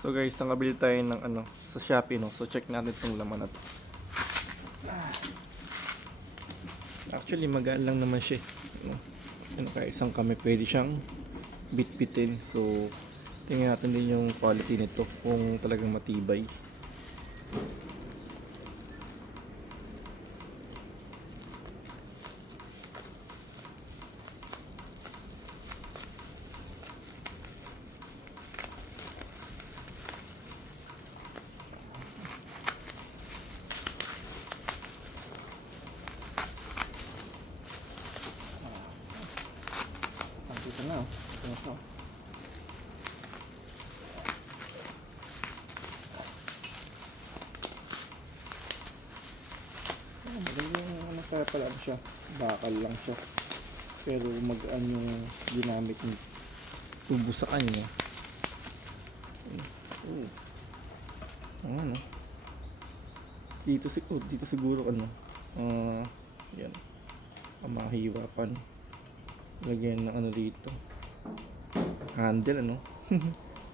So guys, nakabili tayo ng ano sa Shopee, no. So check natin itong laman na to. Actually magaan lang naman siya, no. Ano, kaya isang kami pwede siyang bitbitin. So tingnan natin din yung quality nito kung talagang matibay. Dito na. Ito. Magaling ano pala siya. Bakal lang siya. Pero magaan yung ginamit ng tubo sa kanya. Ano? Dito siguro ano. Yan. Mahihirapan. Lagyan ng ano dito. Handle ano.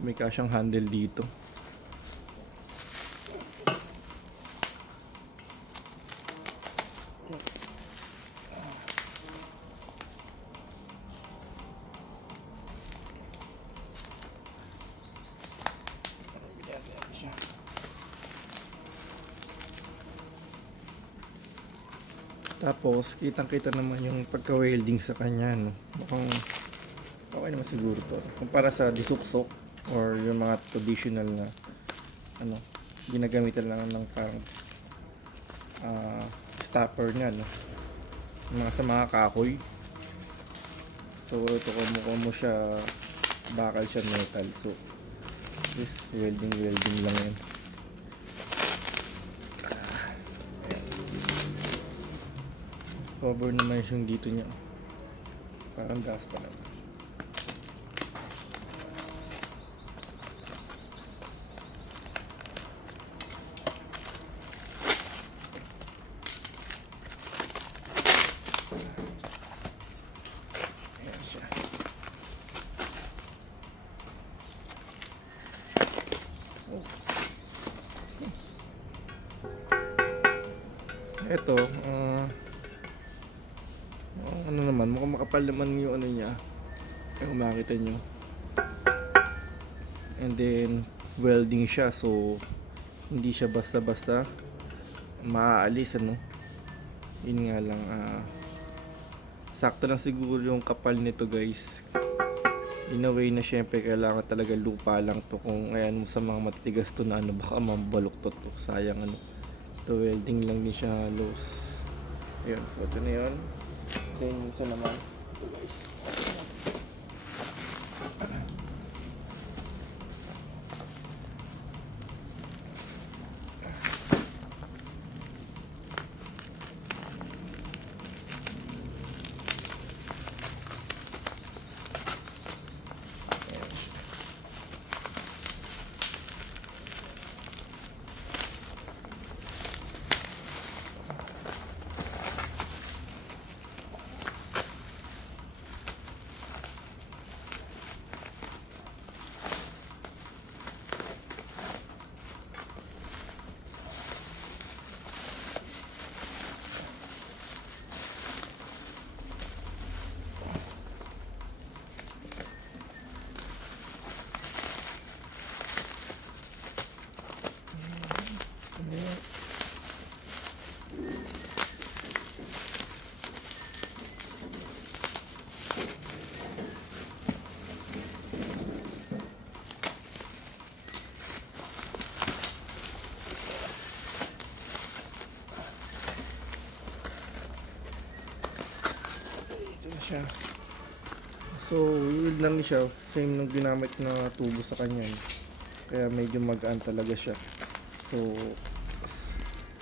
May kasyang handle dito. Tapos kitang-kita naman yung pagka-welding sa kanya, no. Mukhang okay naman siguro to. Kumpara sa disuksok or yung mga traditional na ano, ginagamitan lang ng parang stopper niya, no. Mga sa mga kahoy. So ito kung mo siya bakal siya metal. So this welding lang yan. Cover naman yung dito niya. Parang gas pa naman. Ayan siya. Ito, ano naman, mukhang makapal naman yung ano niya. Kung makita nyo. And then, welding siya. So, hindi siya basta-basta maaalis, ano. Yun nga lang, sakto lang siguro yung kapal nito, guys. In a way na syempre kailangan talaga lupa lang to. Kung ayan mo sa mga matitigas to na ano, baka mabaluktot to. Sayang ano. To welding lang din siya halos. Ayun, so ito na yun. Then yung isa naman. Ito guys. Siya. So, weird lang siya. Same nung ginamit na tubo sa kanya. Kaya medyo magaan talaga siya. So,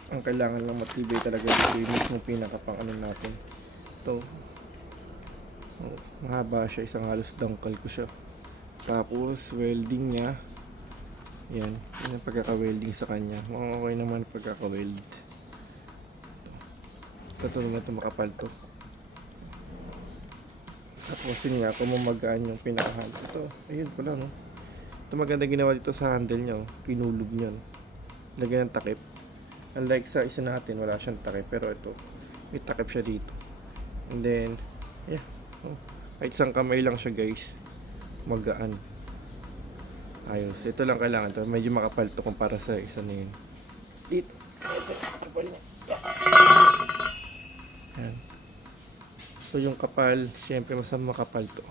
ang kailangan lang matibay talaga dito yung mismo pinakapang ano natin. Ito. Mahaba siya. Isang halos dangkal ko siya. Tapos, welding niya. Yan. Yan ang pagkaka-welding sa kanya. Okay naman pagkaka-weld. Ito naman ito makapal to. Tapos yun nga, kung magaan yung pinakahan. Ito, ayun pala no. Ito Ito maganda ginawa dito sa handle niya, oh. Pinulog niya, no? Lagyan ng takip. Unlike sa isa natin, wala siyang takip. Pero ito, may takip siya dito. And then, yeah. Oh. Kahit isang kamay lang siya, guys. Magaan. Ayos. Ito lang kailangan. Ito, medyo makapal to kumpara sa isa na yun. Dito. Kapal niya. Yan. So, yung kapal, syempre mas makapal to.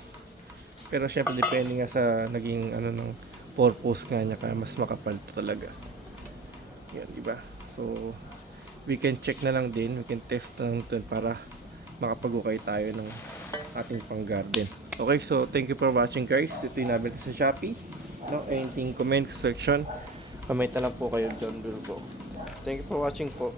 Pero syempre depende nga sa naging ano ng purpose nga niya, kaya mas makapal to talaga. Yan, diba? So we can check na lang din, we can test na lang ito para makapag-ukay tayo ng ating pang garden. Okay, so thank you for watching, guys. Ito yung nabili sa Shopee, no? Anything comment section, comment na lang po kayo dyan below. Thank you for watching po.